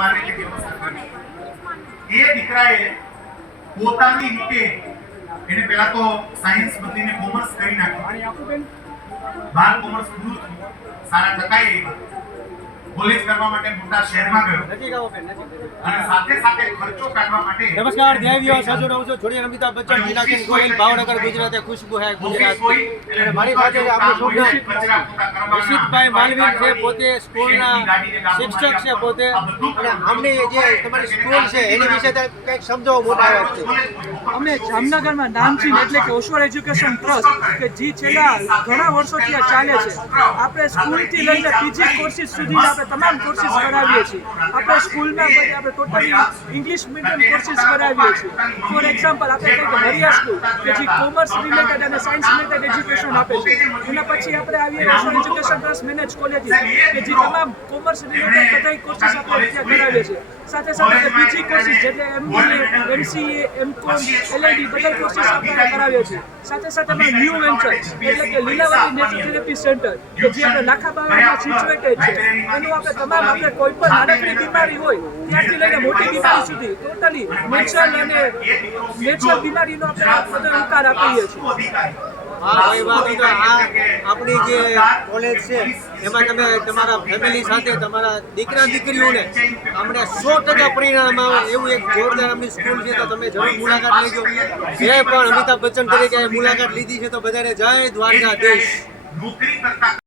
મારે તે વ્યવસ્થા કરવી. એ દીકરાએ પોતાની રીતે એને પહેલા તો સાયન્સ બદલીને કોમર્સ કરી નાખ્યું. 12 કોમર્સ પૂરું થયું, સારા ટકાએ આવ્યા. કોલેજ કરવા માટે મોટા શહેરમાં ગયો અને સાથે સાથે ખર્ચો કાઢવા માટે. નમસ્કાર, દેવીઓ સાજુ રહું છું. જોડી અમિતાભ બચ્ચન, મીનાક્ષી ગોયલ, ભાવનગર ગુજરાત. ખુશ્બુ હે ગુજરાત. અને મારી સાથે આપણું સૌના ઋષિતભાઈ માલવીન છે, પોતે સ્કૂલના શિક્ષક છે પોતે. અને આમની જે તમારી સ્કૂલ છે એની વિશે કંઈક સમજાવો મોટા અવાજથી. અમે જામનગરમાં નામચીન એટલે કે ઓશવર એજ્યુકેશન ટ્રસ્ટ કે જે છેલ્લા ઘણા વર્ષોથી આ ચાલે છે. આપણે સ્કૂલથી લઈને પીજી કોર્સિસ સુધી આપણે તમામ કોર્સિસ કરાવીએ છીએ. આપણે સ્કૂલમાં આપણે ટોટલી ઇંગ્લિશ મીડિયમ કોર્સિસ કરાવીએ છીએ. ફોર એક્ઝામ્પલ આપણે કંઈક હરિયા સ્કૂલ કે જે કોમર્સ રિલેટેડ અને સાયન્સ રિલેટેડ એજ્યુકેશન આપે છે. એના પછી આપણે આવીએ ઓશવર એજ્યુકેશન ટ્રસ્ટ મેનેજ કોલેજીસ કે જે તમામ કોમર્સ રિલેટેડ બધા કોર્સિસ આપણે ત્યાં કરાવીએ છીએ. સાથે સાથે પીજી કોર્સિસ એટલે MBA, MCA, MCOM, LLD બધા કોર્સિસ આપણે કરાવીએ છીએ. સાથે સાથે અમે ન્યૂ વેન્ચર એટલે કે લીલાવતી નેચરોથેરાપી સેન્ટર કે જે આપણે લાખાબાવમાં સિચ્યુએટેડ છે. એનું આપણે તમામ આપણે કોઈ પણ નાનકડી બીમારી હોય ત્યારથી લઈને મોટી બીમારી સુધી ટોટલી નેચરલ અને નેચરલ બીમારીનો આપણે બધો ઉપકાર આપીએ છીએ. આપણી જે કોલેજ છે એમાં તમે તમારા ફેમિલી સાથે તમારા દીકરા દીકરીઓને અમને 100% પરિણામ આવે એવું એક જોરદાર અમની સ્કૂલ છે, તો તમે જરૂર મુલાકાત લેજો. જે પણ અમિતાભ બચ્ચન તરીકે મુલાકાત લીધી છે તો બધાને જય દ્વારકાધીશ.